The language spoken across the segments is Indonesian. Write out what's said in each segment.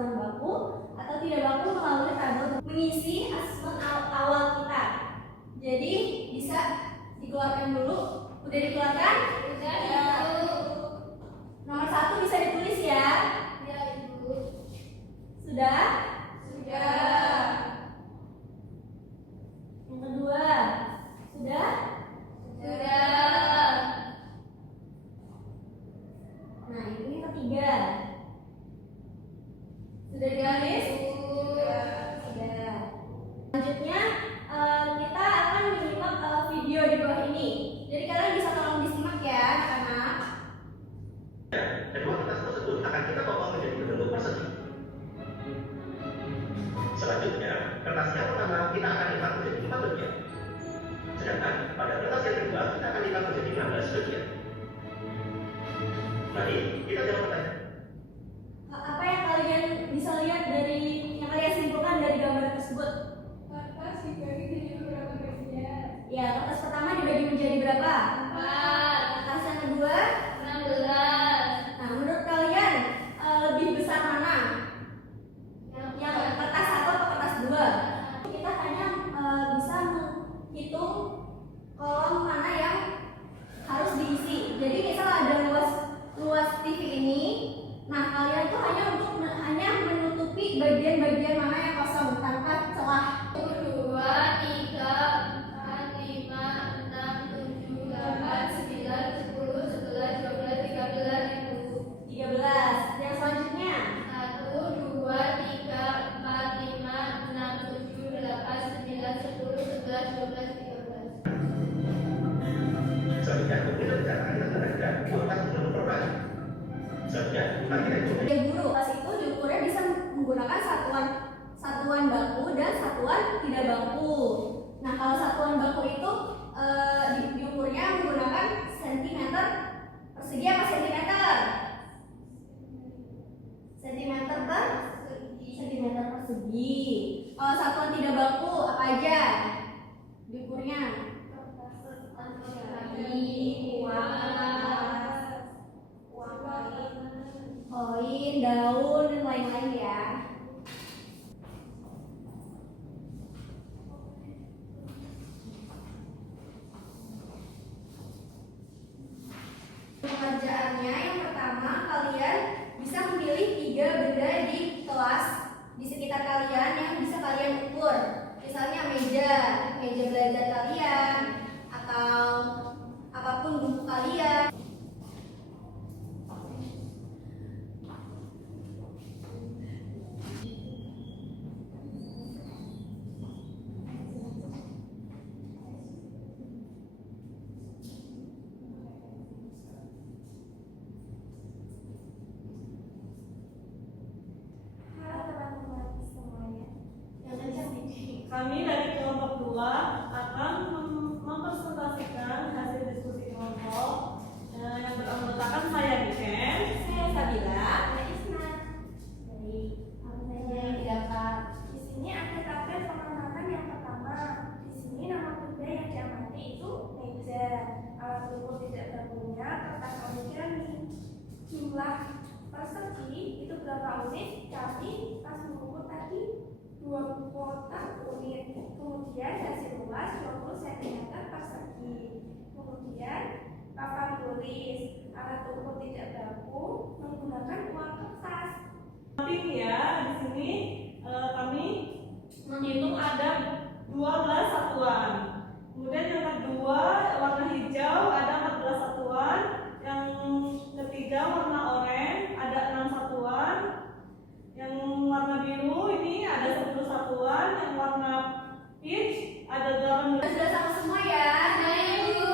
satuan baku atau tidak baku melalui tabel mengisi asesmen awal kita. Jadi bisa dikeluarkan dulu. Udah dikeluarkan? Udah, Ibu. Nomor 1 bisa ditulis ya. Ya, Ibu. Sudah? Sudah. Yang kedua, sudah? Sudah. Nah, ini ketiga. Sudah ditulis? Sudah. Sudah. Selanjutnya kita akan menyimak video di bawah ini. Jadi kalian bisa tolong disimak ya, anak-anak. Kedua kertas tersebut akan kita potong menjadi berbentuk persegi. Selanjutnya, kertas yang pertama kita akan lipat menjadi 4 bagian. Sedangkan pada kertas yang kedua kita akan lipat menjadi 16 bagian. Mari kita jawab pertanyaan. Apa yang kalian bisa lihat dari yang kalian simpulkan dari gambar tersebut? Kertas dibagi jadi beberapa bagian. Ya, kertas pertama dibagi menjadi berapa? 4, Kertas yang kedua? 16. Nah, menurut kalian lebih besar mana? Yang kertas 1 atau kertas 2? Kita hanya bisa menghitung kolom mana yang harus diisi. Jadi misal ada luas TV ini, nah kalian tuh hanya menutupi bagian-bagian mana yang kosong tanpa celah. 1, 2, 3, 4, 5, 6, 7, 8, 9, 10, 11, 12, 13, Ibu. 13. Yang selanjutnya 1, 2, 3, 4, 5, 6, 7, 8, 9, 10, 11, 12, 13. Selanjutnya, kemudian dikatakan kita menggunakan kertas berbentuk perban. Selanjutnya, kita coba. ya guru, kelas itu diukurnya bisa menggunakan satuan baku dan satuan tidak baku. Nah, kalau satuan baku itu diukurnya menggunakan sentimeter persegi apa sentimeter? Sentimeter persegi. Kalau satuan tidak baku apa aja diukurnya? Koin, daun, dan lain-lain ya. Pekerjaannya yang pertama, kalian bisa memilih 3 benda di kelas di sekitar kalian yang bisa kalian ukur. Misalnya meja belajar kalian atau apapun buku kalian. Kami dari kelompok 2 akan mempresentasikan hasil diskusi kelompok yang beranggotakan saya Niken, Saya Sabila. Baik, aku saja yang didapat. Di sini ada tabel pengamatan yang pertama. Di sini nama benda yang diamati itu meja. Alat ukur tidak bakunya kertas origami. Jumlah persegi itu berapa unit? Kami pas mengukur tadi 20 kotak unit. Kemudian hasil luas 20 cm persegi. Kemudian papan tulis. Alat ukur tidak baku menggunakan uang kertas. Tim ya, di sini kami menghitung ada 12 satuan. Kemudian yang kedua warna hijau ada 14 satuan. Yang ketiga warna oranye ada 6 satuan. Yang warna biru ini ada 10 satuan. Yang warna peach ada 8. Sudah sama semua ya? Ibu.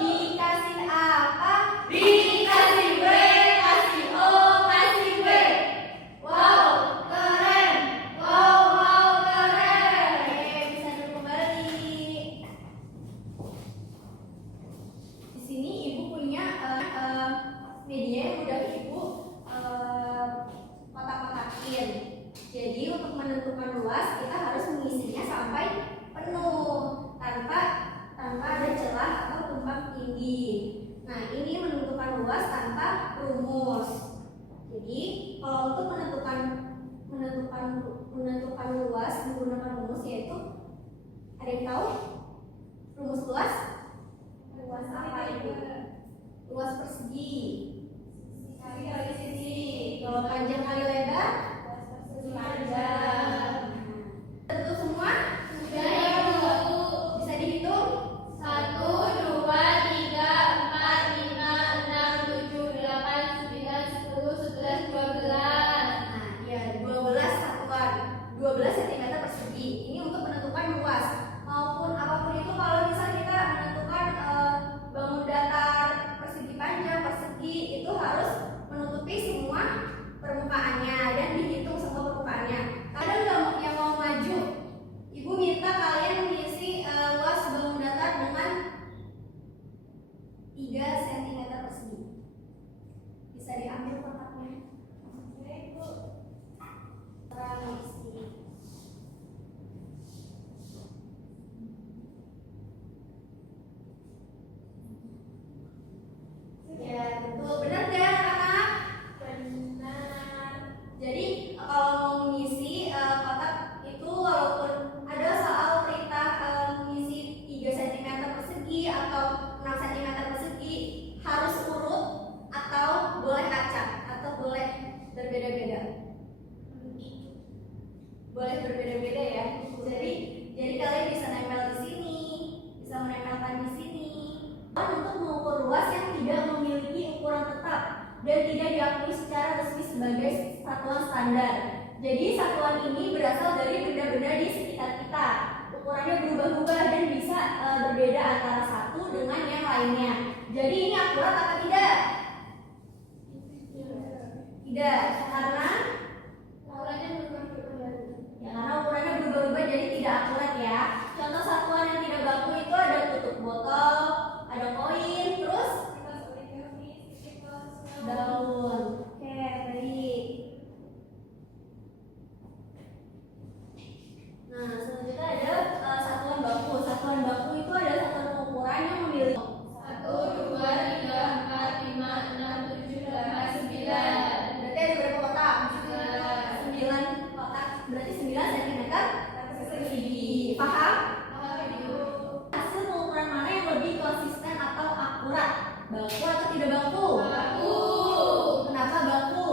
Dikasih apa? Dikasih B, kasih O, kasih B. Wow, keren. Wow, keren. Oke, bisa duduk kembali. Di sini ibu punya media yang udah ibu kotak-kotakin. Jadi untuk menentukan luas kita harus mengisinya sampai penuh tanpa ada celah atau tumpang tindih. Nah, ini menentukan luas tanpa rumus. Jadi kalau untuk menentukan menentukan luas menggunakan rumus, yaitu ada yang tahu rumus luas? Luas apa itu? Luas persegi. Kali sisi. Kalau panjang kali lebar? Luas persegi panjang. Tentu semua? Sudah Ibu. Bisa dihitung? 1, 2, 3, 4, 5, 6, 7, 8, 9, 10, 11, 12. Nah, ya 12 satuan, 12 cm persegi. Ini untuk menentukan luas. Maupun apapun itu, kalau misal kita menentukan bangun datar persegi panjang, persegi, itu harus menutupi semua permukaannya dan dihitung semua permukaannya. Ada nggak yang mau maju? Ibu minta kalian mengisi luas bangun datar dengan 3 cm persegi. Bisa diambil kotaknya. Transisi. Ya, betul. Benar nggak anak-anak? Benar. Jadi kalau mau mengisi kotak itu, walaupun ada soal perintah mengisi 3 cm persegi atau 6 cm persegi, harus urut atau boleh acak atau boleh berbeda-beda. Boleh berbeda-beda ya. Jadi kalian bisa nempel di sini, bisa menempelkan di sini. Untuk mengukur luas yang tidak memiliki ukuran tetap dan tidak diakui secara resmi sebagai satuan standar. Jadi satuan ini berasal dari benda-benda di sekitar kita. Ukurannya berubah-ubah dan bisa berbeda antara satu dengan yang lainnya. Jadi ini akurat apa tidak? Tidak, karena Ukurannya berubah-ubah. ya, karena ukurannya berubah-ubah jadi tidak akurat ya. Contoh satuan yang tidak baku itu ada tutup botol, ada koin, terus daun. Oke, baik. Nah, selanjutnya ada satuan baku. Satuan baku itu adalah satuan ukuran yang memiliki 1, 2, 3, 4, 5, 6, 7, 8, 9. berarti ada berapa kotak? 9 kotak. Berarti 9 cm persegi. Paham? Hasil pengukuran mana yang lebih konsisten atau akurat? Baku atau tidak baku? Baku. Kenapa baku?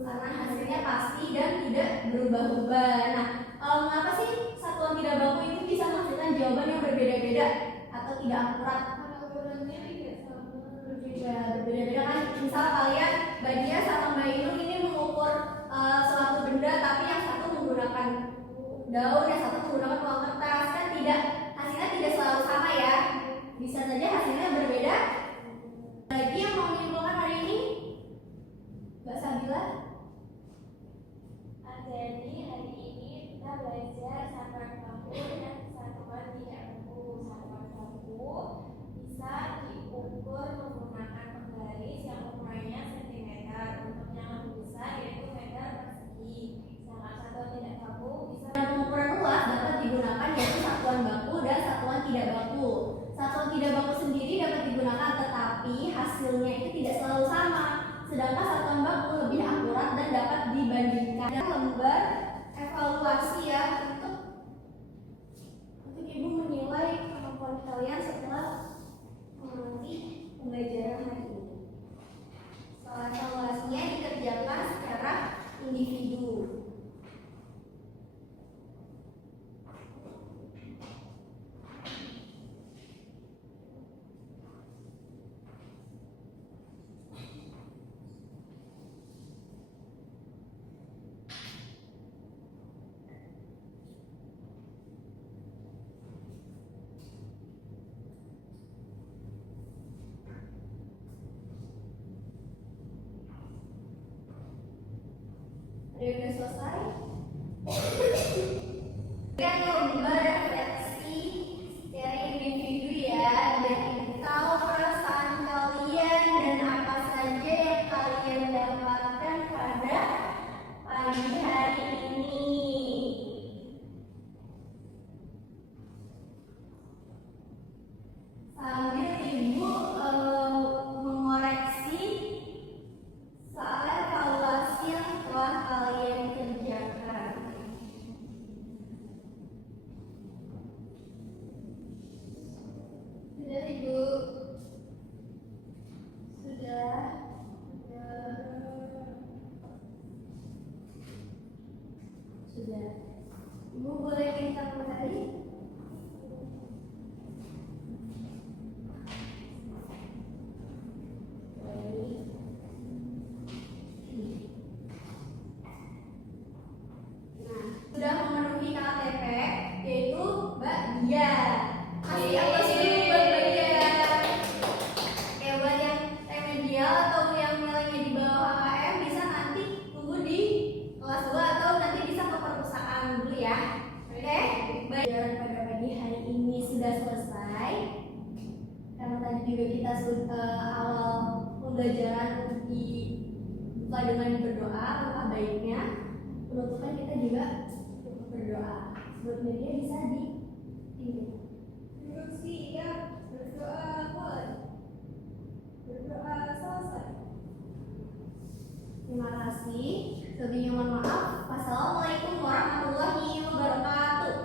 Karena hasilnya pasti dan tidak berubah-ubah. Nah, mengapa sih satuan tidak baku itu bisa menghasilkan jawaban yang berbeda-beda atau tidak akurat? Berbeda-beda kan. Misal kalian, Mbak Dia sama Mbak Inung ini mengukur suatu benda, tapi yang satu menggunakan daun, yang satu menggunakan uang kertas, kan hasilnya tidak selalu sama ya. Bisa saja hasilnya berbeda. Lagi yang mau menyimpulkan hari ini, Mbak Sabila? Jadi hari ini kita belajar satuan baku dan satuan tidak baku. Satuan baku bisa diukur menggunakan penggaris yang ukurannya cm. Untuk yang lebih besar yaitu meter persegi. Sedangkan satuan tidak baku bisa Dan pengukuran luas dapat digunakan yaitu satuan baku dan satuan tidak baku. Satuan tidak baku sendiri dapat digunakan, tetapi hasilnya itu tidak selalu sama. Sedangkan satuan baku lebih akurat dan dapat dibandingkan. Ada lembar evaluasi ya untuk ibu menilai kemampuan kalian setelah mengerti pembelajaran hari ini. Soal evaluasinya dikerjakan secara individu. Ada yang udah selesai? Kan lomba refleksi dari individu ya, dan tahu perasaan kalian dan apa saja yang kalian dapatkan pada pagi hari ini. Sambil ibu mengoreksi soal evaluasi yang telah Sudah. Ibu boleh minta kembali? Nah, sudah memenuhi KTP, yaitu Mbak Dia. Kasih apa sih buat Mbak Dia? Kayak buat yang remedial atau yang nilainya di bawah HKM bisa nanti tunggu di kelas 2 atau nanti bisa ke perpustakaan dulu ya. Oke? Pelajaran pada pagi hari ini sudah selesai. Karena tadi juga kita awal pembelajaran dibuka dengan berdoa, maka baiknya penutupan kita juga berdoa. Buat media bisa di ini. Siap, berdoa mulai. Berdoa selesai. Terima kasih. Sebelumnya mohon maaf. Wassalamualaikum warahmatullahi wabarakatuh.